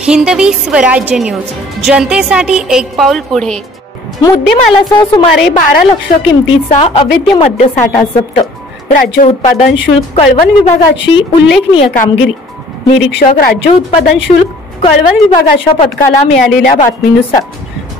Hindavi Swarajya news, जनतेसाठी एक पाऊल पुढे। मुद्देमालासह सुमारे 12 लाख किमतीचा अवैध मद्यसाठा जप्त। राज्य उत्पादन शुल्क कळवण विभागाची उल्लेखनीय कामगिरी। निरीक्षक राज्य उत्पादन शुल्क कळवण विभागाच्या पथकाला मिळालेल्या बातमीनुसार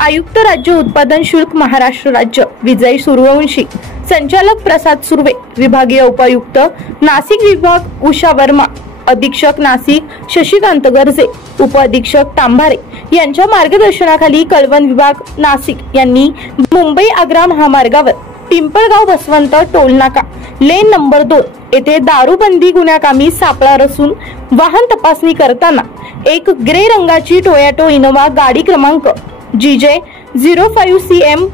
आयुक्त राज्य उत्पादन शुल्क महाराष्ट्र राज्य विजय सूर्यवंशी, संचालक प्रसाद सुर्वे, विभागीय उपायुक्त नाशिक विभाग उषा वर्मा, अधीक्षक नाशिक शशिकांत गर्जे, उपअधीक्षक तांभारे यांच्या मार्गदर्शनाखाली कळवण विभाग नाशिक यांनी मुंबई आग्रा महामार्गावर पिंपळगाव बसवंत टोल नाका लेन नंबर 2 येथे दारूबंदी गुन्ह्याकामी सापळा रचून वाहन तपासणी करताना एक ग्रे रंगाची टोयोटा इनोवा गाडी क्रमांक GJ 05 CM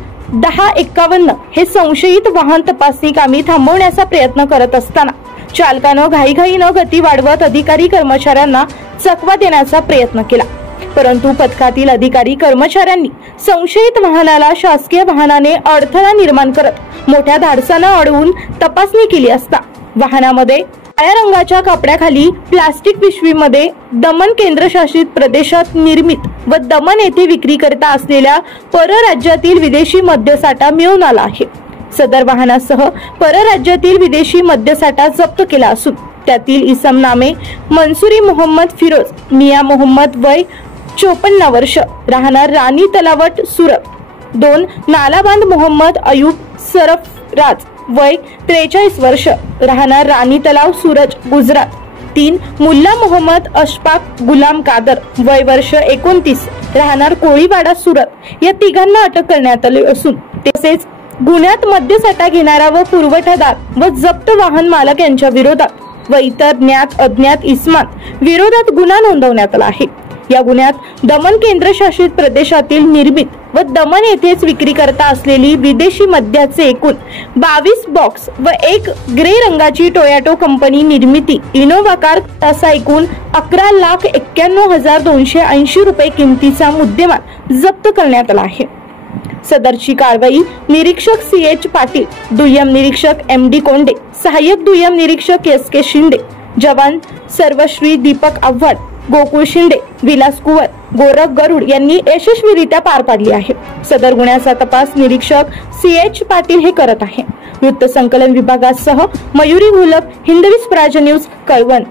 1051 हे संशयित वाहन तपासणी कामी थांबवण्याचा प्रयत्न करत असताना चालकानं घाईघाईनं गती वाढवत अधिकारी कर्मचाऱ्यांना चकवा देण्याचा प्रयत्न केला, परंतु पथकातील अधिकारी कर्मचाऱ्यांनी संशयित वाहनाला शासकीय वाहनाने अडथळा निर्माण करत मोठ्या धाडसानं अडवून तपासणी केली असता वाहनामध्ये काळ्या रंगाच्या कपड्याखाली प्लास्टिक पिशवीमध्ये दमन केंद्रशासित प्रदेशात निर्मित व दमन येथे विक्री करता असलेल्या परराज्यातील विदेशी मद्यसाठा मिळून आला आहे। सदर वाहनासह परराज्यातील विदेशी मद्यसाठा जप्त केला असून त्यातील इसम नामे मंसुरी मोहम्मद फिरोज मिया मोहम्मद वय 54 वर्ष राहणार राणी तलावट सुरत, 2 नालाबांद मोहम्मद अयूब सरफराज वय 43 वर्ष राहणार राणी तलाव सूरज गुजरात, 3 मुल्ला मोहम्मद अशफाक गुलाम कादर वय वर्ष 29 राहणार कोळीवाडा सुरत या तिघांना अटक करण्यात आली असून तसेच गुन्ह्यात मद्यसाठा घेणारा व पुरवठादार व जप्त वाहन मालक यांच्या विरोधात व इतर ज्ञात अज्ञात इसमात विरोधात गुन्हा नोंदवण्यात आला आहे। या गुन्ह्यात दमन केंद्रशासित प्रदेशातील निर्मित व दमन येथेच विक्री करता असलेली विदेशी मद्याचे एकूण 22 बॉक्स व एक ग्रे रंगाची टोयोटा कंपनी निर्मिती इनोवा कार असा एकूण 11,91,280 रुपये किमतीचा मुद्देमाल जप्त करण्यात आला आहे। सदरची कारवाई निरीक्षक CH पाटील, दुय्यम निरीक्षक MD कोंडे, सहाय्यक दुय्यम निरीक्षक SK शिंदे, जवान सर्वश्री दीपक आव्हाड, गोकुळ शिंदे, विलास कुवर, गोरख गरुड यांनी यशस्वीरित्या पार पाडली आहे। सदर गुन्ह्याचा तपास निरीक्षक CH पाटील हे करत आहे। वृत्त संकलन विभागासह मयुरी घोलप, हिंदवी स्वराज्य न्यूज, कळवण।